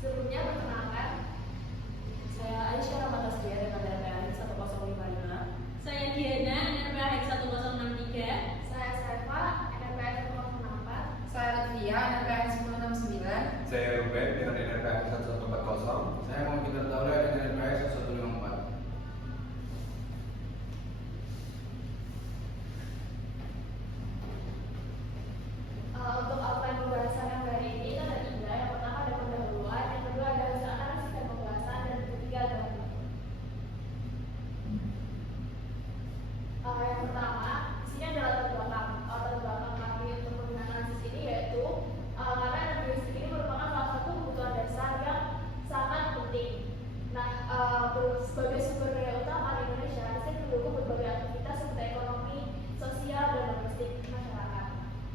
Sebelumnya perkenalkan, saya Aisyah Ramatasdia dengan NPAX 1055. Saya Diana, NPAX 1063. Saya Seva, NPAX 1064. Saya Lutfia, NPAX 1069. Saya Ruben dengan NPAX 1140. Saya Muhammad Taula dengan NPAX 1154. Untuk outline pembahasan yang hari ini itu ada tiga. Yang pertama ada pendahuluan, yang kedua ada hasil analisis dan pembahasan, dan yang ketiga ada yang pertama, isinya adalah latar belakang. Latar belakang kami untuk penggunaan analisis ini yaitu karena energi listrik ini merupakan salah satu kebutuhan dasar yang sangat penting. Nah, sebagai sumber daya utama di Indonesia, listrik mendukung berbagai aktivitas seperti ekonomi, sosial, dan domestik masyarakat.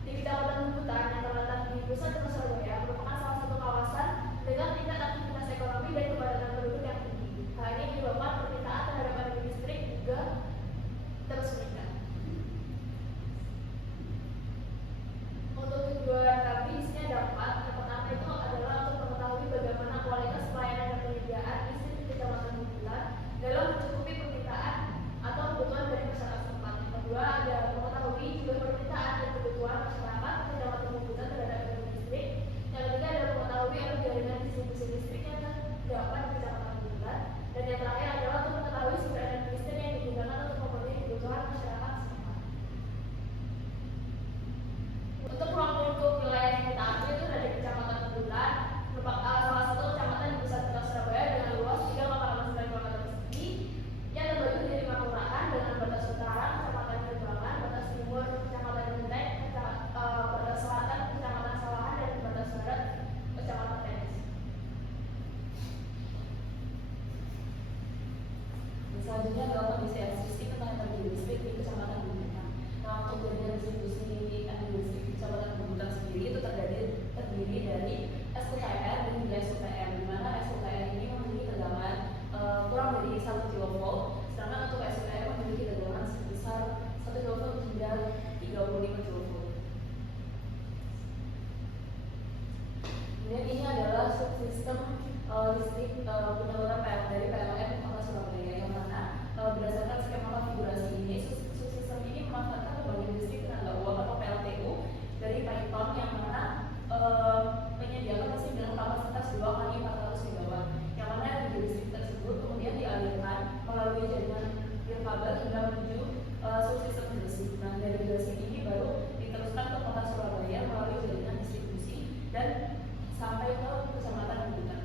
Di Kecamatan Bubutan yang terletak di pusat kota Surabaya merupakan salah satu kawasan dengan tingkat aktivitas ekonomi dan kepadatan penduduk yang tinggi. Hal ini menyebabkan permintaan terhadap energi listrik juga terus meningkat. Untuk tujuan kami isinya ada 4. Yang pertama itu adalah untuk mengetahui bagaimana kualitas pelayanan dan penyediaan listrik di Kecamatan Bubutan dalam mencukupi permintaan atau kebutuhan dari masyarakat setempat. Yang kedua ada mengetahui juga permintaan dan kebutuhan masyarakat di Kecamatan Bubutan terhadap energi listrik. Yang ketiga adalah mengetahui alur jaringan distribusi listrik yang terdapat di Kecamatan Bubutan. Dan yang terakhir adalah untuk mengetahui sumber energi listrik yang digunakan untuk memenuhi kebutuhan masyarakat setempat. Untuk ruang lingkup wilayah yang kita ambil itu dari Kecamatan Bubutan, merupakan salah satu kecamatan di pusat kota Surabaya dengan luas 3,89 km persegi yang terbagi menjadi 5 kelurahan dengan batas utara Kecamatan Kembangan, batas timur Kecamatan Genteng, batas selatan Kecamatan Sawahan, dan batas barat Kecamatan Tenis. Selanjutnya adalah kondisi statistik tentang energi listrik di Kecamatan Bubutan. Nah, untuk jaringan distribusi energi listrik di Kecamatan Bubutan sendiri itu terdiri dari SUTR dan juga SUTM, di mana SUTR ini memiliki tegangan kurang dari 1 kV, sedangkan untuk SUTR memiliki tegangan sebesar 1 kV hingga 35 kV. Kemudian ini adalah subsistem listrik penyaluran dari PLN Kota Surabaya, yang mana berdasarkan skema konfigurasi ini, subsistem ini memanfaatkan pembangkit listrik tenaga uap atau PLTU dari Python, yang mana menyediakan mesin dengan kapasitas 2 kali 400 MW, yang mana energi listrik tersebut kemudian dialirkan melalui jaringan nirkabel hingga menuju subsistem gresik. Nah, dari gresik ini baru diteruskan ke Kota Surabaya melalui jaringan distribusi dan sampai ke Kecamatan Bubutan.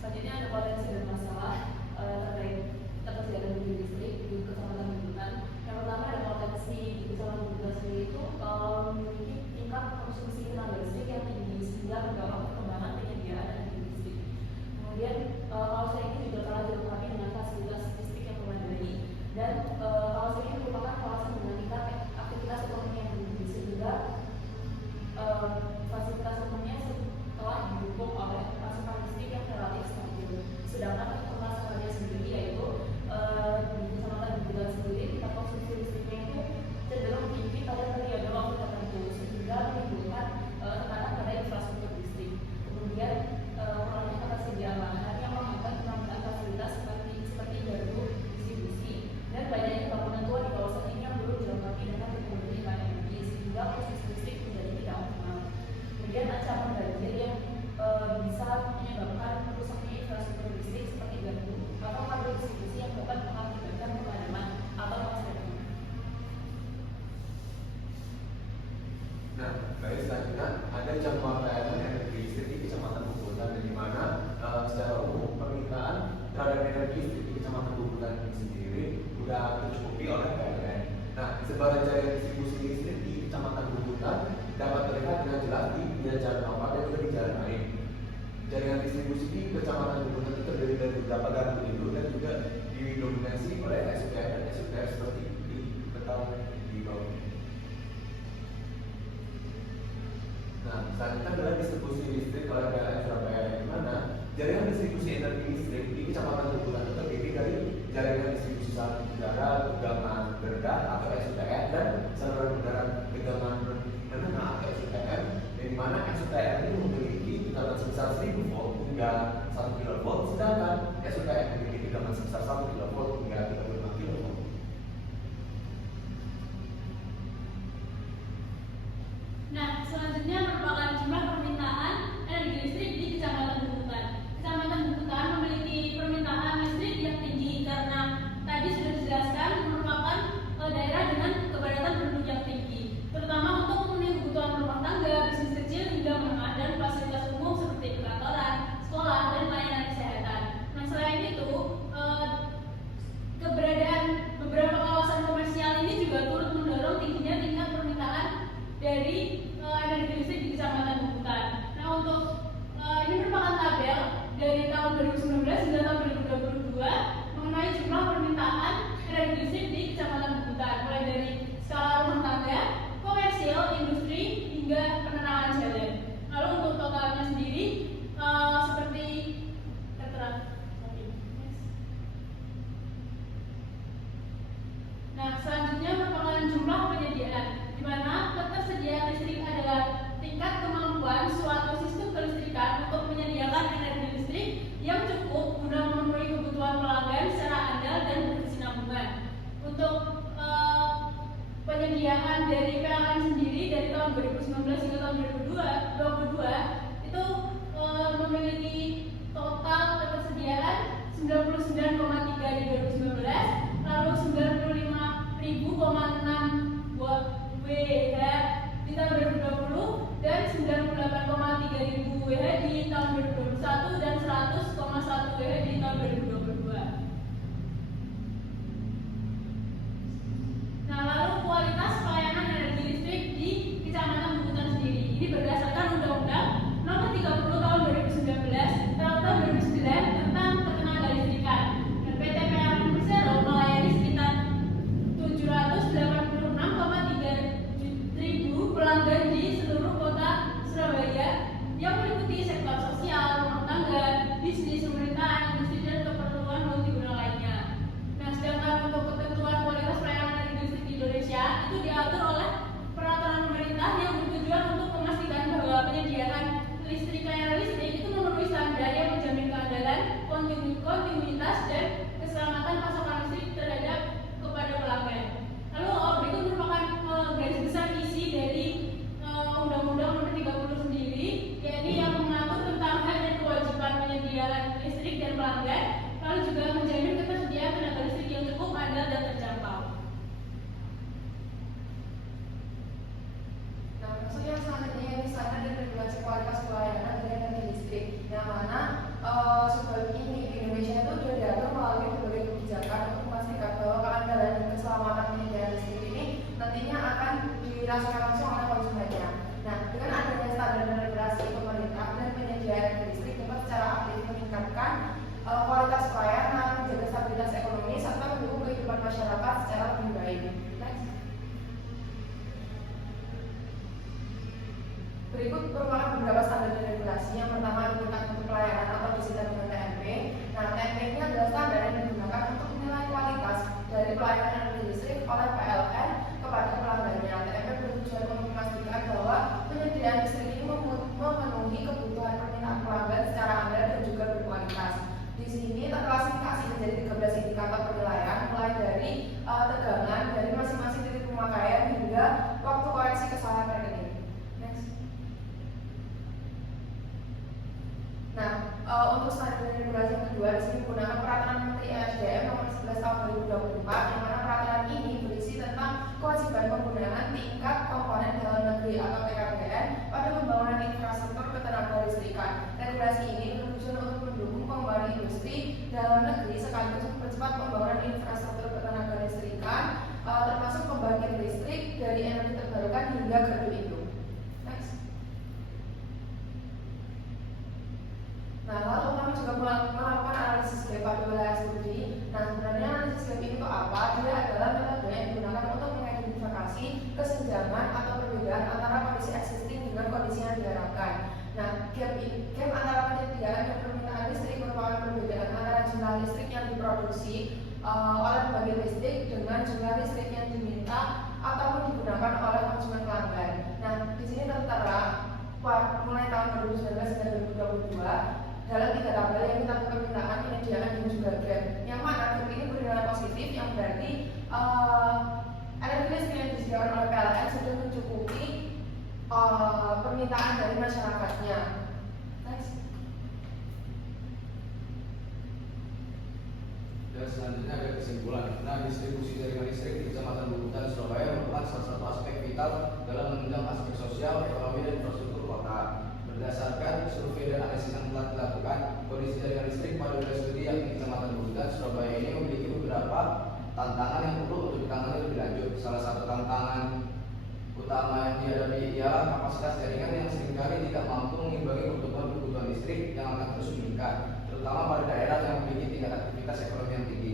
Selanjutnya ada potensi dan masalah terkait ketersediaan energi listrik di Kecamatan Bubutan. Yang pertama ada potensi di Kecamatan Bubutan sendiri itu memiliki tingkat konsumsi tenaga listrik yang tinggi sehingga mendorong perkembangan penyediaan energi listrik. Kemudian kawasan ini juga telah dilengkapi dengan fasilitas listrik yang memadai, dan kawasan ini merupakan kawasan dengan tingkat aktivitas ekonomi yang tinggi sehingga fasilitas umumnya telah didukung oleh pasokan listrik yang relatif stabil. Sedangkan untuk masalahnya sendiri yaitu di Kecamatan Bubutan sendiri tingkat konsumsi listriknya itu cenderung tinggi pada periode waktu tertentu sehingga menimbulkan tekanan pada infrastruktur listrik. Kemudian kurangnya ketersediaan lahan yang menghambat penambahan fasilitas seperti gardu distribusi, dan banyaknya bangunan tua di kawasan ini yang belum dilengkapi dengan teknologi bahan energi sehingga konsumsi listrik menjadi tidak optimal. Kemudian ancaman banjir yang bisa menyebabkan rusaknya infrastruktur listrik seperti gardu atau kabel distribusi yang dapat mengakibatkan pemadaman atau konsleting. Nah, baik, selanjutnya ada jadwal pelayanan energi listrik di Kecamatan Bubutan, di mana secara umum permintaan terhadap energi listrik di Kecamatan Bubutan ini sendiri sudah tercukupi oleh PLN. Nah, sebaran jaringan distribusi listrik di Kecamatan Bubutan dapat terlihat dengan jelas di jalan Nova dan juga di jalan lain. Jaringan distribusi di Kecamatan Bubutan itu terdiri dari beberapa gardu induk dan juga didominasi oleh SUTR dan SUTR seperti diketahui di bawah ini. Nah, selanjutnya adalah distribusi listrik oleh PLN Surabaya, di mana jaringan distribusi energi listrik di Kecamatan Bubutan itu terdiri dari jaringan distribusi saluran udara tegangan rendah atau SUTR dan saluran udara tegangan menengah atau SUTR, di mana SUTR ini memiliki sebesar 1000 volt hingga 1 kilovolt, sedangkan SUKM memiliki tegangan sebesar 1 kilovolt hingga 35 kilovolt. Nah, selanjutnya merupakan jumlah permintaan energi listrik di Kecamatan Bukutan. Kecamatan Bukutan memiliki permintaan listrik yang tinggi karena tadi sudah dijelaskan merupakan daerah dengan kepadatan penduduk yang tinggi, terutama untuk memenuhi kebutuhan rumah tangga, bisnis kecil hingga menengah, dan fasilitas umum seperti perkantoran, sekolah, dan layanan kesehatan. Nah, selain itu, keberadaan beberapa kawasan komersial ini juga turut mendorong tingginya tingkat permintaan dari energi listrik di Kecamatan Bukutan. Nah, untuk ini merupakan tabel dari tahun 2019 hingga tahun 2022 mengenai jumlah permintaan energi listrik di Kecamatan Bukutan, mulai dari skala rumah tangga, komersil, industri, hingga penerangan jalan. Lalu untuk totalnya sendiri seperti tertera. Nah, selanjutnya merupakan jumlah penyediaan, di mana ketersediaan listrik adalah tingkat kemampuan suatu sistem kelistrikan untuk menyediakan energi listrik yang cukup guna memenuhi kebutuhan pelanggan secara andal dan berkesinambungan. Untuk penyediaan dari PLN sendiri dari tahun 2019 hingga tahun 2022 itu memiliki total ketersediaan 99,3 di 2019, lalu 95.000,6 WH di tahun 2020 dan 98,3 ribu WH di tahun 2021 dan 100,1 WH di tahun 2022. Nah, lalu kualitas pelayanan energi listrik di Kecamatan Bukutan sendiri ini berdasarkan Undang-Undang Nomor 30 Tahun 2019 Tahun 2009 tentang ketenaga listrikan, dan PT PLN Persero melayani sekitar 786,3 ribu pelanggan di seluruh kota Surabaya yang meliputi sektor sosial, rumah tangga, bisnis, pemerintahan, industri, dan keperluan multiguna lainnya. Nah, sedangkan untuk ketentuan kualitas pelayanan energi listrik di Indonesia itu diatur oleh peraturan pemerintah yang bertujuan untuk memastikan bahwa penyediaan listrik layanan listrik itu memenuhi standar yang menjamin keandalan, kontinuitas, dan keselamatan pasokan listrik terhadap kepada pelanggan. Lalu berikut merupakan garis besar isi dari Undang-Undang Nomor 30 sendiri, yakni yang mengatur tentang hak dan kewajiban penyediaan listrik dan pelanggan, lalu juga menjamin ketersediaan tenaga listrik yang cukup, andal, dan terjangkau. Nah, maksudnya selanjutnya ini standar dan regulasi kualitas pelayanan dari energi listrik, yang mana sebelum ini di Indonesia itu sudah diatur melalui berbagai kebijakan untuk memastikan bahwa keandalan dan keselamatan penyediaan listrik ini nantinya akan dirasakan langsung oleh konsumennya. Nah, dengan adanya standar dan regulasi pemerintah dan penyediaan energi listrik dapat secara aktif meningkatkan kualitas pelayanan, menjaga stabilitas ekonomi, serta mendukung kehidupan masyarakat secara lebih baik. Next. Berikut merupakan beberapa standar dan regulasi. Yang pertama, tentang bentuk pelayanan atau disingkat dengan TMP. Nah, TMP ini adalah standar yang digunakan untuk menilai kualitas dari pelayanan energi listrik oleh PLN kepada pelanggannya. TMP bertujuan untuk memastikan bahwa penyediaan listrik ini memenuhi kebutuhan permintaan pelanggan secara andal dan juga berkualitas. Di sini terklasifikasi menjadi 13 indikator penilaian, mulai dari tegangan dari masing-masing titik pemakaian hingga waktu koreksi kesalahan rekening. Next. Nah, untuk standar dan regulasi yang kedua, di sini menggunakan peraturan Menteri ESDM Nomor 11 Tahun 2024, yang mana peraturan ini berisi tentang kewajiban penggunaan tingkat komponen dalam negeri atau TKPN pada pembangunan infrastruktur ketenaga listrikan. Regulasi ini bertujuan untuk mendukung pengembangan industri dalam negeri sekaligus mempercepat pembangunan infrastruktur ketenaga listrikan, termasuk pembangkit listrik dari energi terbarukan hingga gardu induk. Next. Nah, lalu kami juga melakukan analisis gap pada wilayah studi. Nah, sebenarnya analisis gap itu apa? Dia adalah metode yang digunakan untuk mengidentifikasi kesenjangan atau perbedaan antara kondisi existing dengan kondisi yang diharapkan. Nah, gap antara penyediaan dan permintaan listrik merupakan perbedaan antara jumlah listrik yang diproduksi oleh pembangkit listrik dengan jumlah listrik yang diminta ataupun digunakan oleh konsumen pelanggan. Nah, di sini tertera mulai tahun 2019 hingga dalam 3 tabel yang kita permintaan, penyediaan dan juga grab. Yang mana grab ini bernilai positif yang berarti energi listrik yang disediakan oleh PLN sudah mencukupi permintaan dari masyarakatnya. Next. Dan selanjutnya ada kesimpulan. Nah, distribusi jaringan listrik di Kecamatan Bubutan, Surabaya merupakan salah satu aspek vital dalam menunjang aspek sosial, ekonomi, dan infrastruktur kota. Berdasarkan survei dan analisis yang telah dilakukan, kondisi jaringan listrik pada wilayah studi yakni Kecamatan Bubutan, Surabaya ini memiliki beberapa tantangan yang perlu untuk ditangani lebih lanjut. Salah satu tantangan utama yang dihadapi ialah kapasitas jaringan yang seringkali tidak mampu mengimbangi kebutuhan listrik yang akan terus meningkat, terutama pada daerah yang memiliki tingkat aktivitas ekonomi yang tinggi.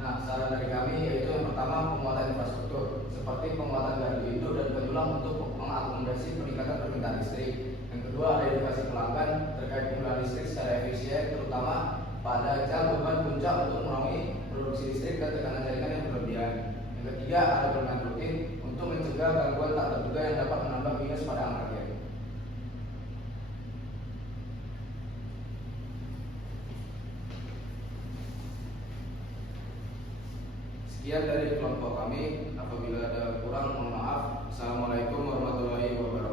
Nah, saran dari kami yaitu yang pertama penguatan infrastruktur seperti penguatan gardu induk dan penyulang untuk mengakomodasi peningkatan permintaan listrik. Yang kedua ada edukasi pelanggan terkait penggunaan listrik secara efisien, terutama pada jam beban puncak untuk mengurangi produksi listrik dan tekanan jaringan yang berlebihan. Yang ketiga ada permainan rutin untuk mencegah gangguan tak terduga yang dapat menambah minus pada angka game. Sekian dari kelompok kami. Apabila ada kurang, mohon maaf. Assalamualaikum warahmatullahi wabarakatuh.